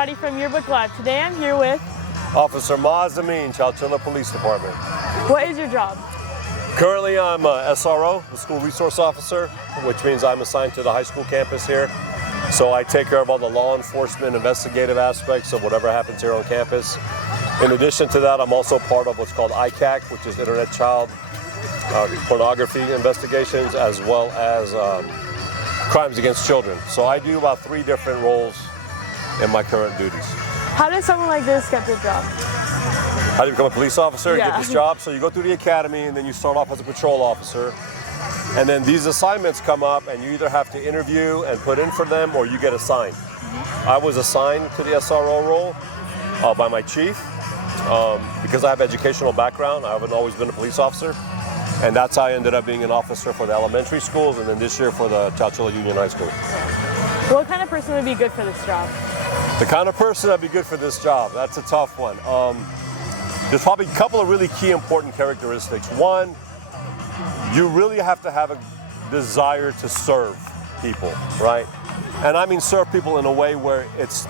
Scotty from Yearbook Live. Today I'm here with Officer Mazamin, Chowchilla Police Department. What is your job? Currently I'm a SRO, the School Resource Officer, which means I'm assigned to the high school campus here. So I take care of all the law enforcement, investigative aspects of whatever happens here on campus. In addition to that, I'm also part of what's called ICAC, which is Internet Child Pornography Investigations, as well as crimes against children. So I do about 3 different roles in my current duties. How does someone like this get the job? How do you become a police officer and get this job? So you go through the academy and then you start off as a patrol officer. And then these assignments come up and you either have to interview and put in for them or you get assigned. I was assigned to the SRO role by my chief because I have educational background. I haven't always been a police officer. And that's how I ended up being an officer for the elementary schools and then this year for the Chowchilla Union High School. What kind of person would be good for this job? The kind of person that'd be good for this job, that's a tough one. There's probably a couple of really key important characteristics. One, you really have to have a desire to serve people, right? And I mean serve people in a way where it's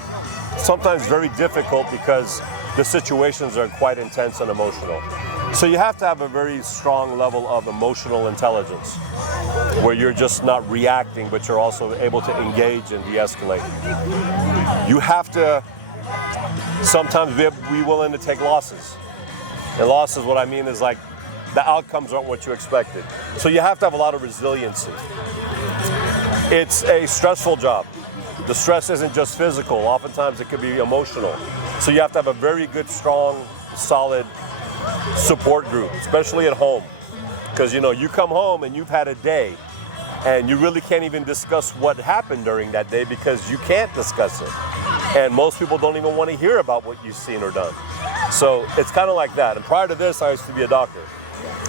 sometimes very difficult because the situations are quite intense and emotional. So you have to have a very strong level of emotional intelligence where you're just not reacting, but you're also able to engage and de-escalate. You have to sometimes be willing to take losses. And losses, what I mean is like the outcomes aren't what you expected. So you have to have a lot of resiliency. It's a stressful job. The stress isn't just physical. Oftentimes it could be emotional. So you have to have a very good, strong, solid support group, especially at home. Because you come home and you've had a day and you really can't even discuss what happened during that day because you can't discuss it. And most people don't even want to hear about what you've seen or done. So it's kind of like that. And prior to this, I used to be a doctor.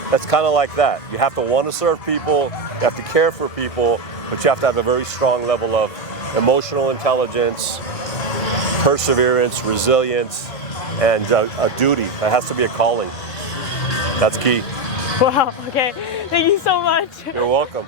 That's kind of like that. You have to want to serve people, you have to care for people, but you have to have a very strong level of emotional intelligence, perseverance, resilience, and a duty. That has to be a calling. That's key. Wow, okay. Thank you so much. You're welcome.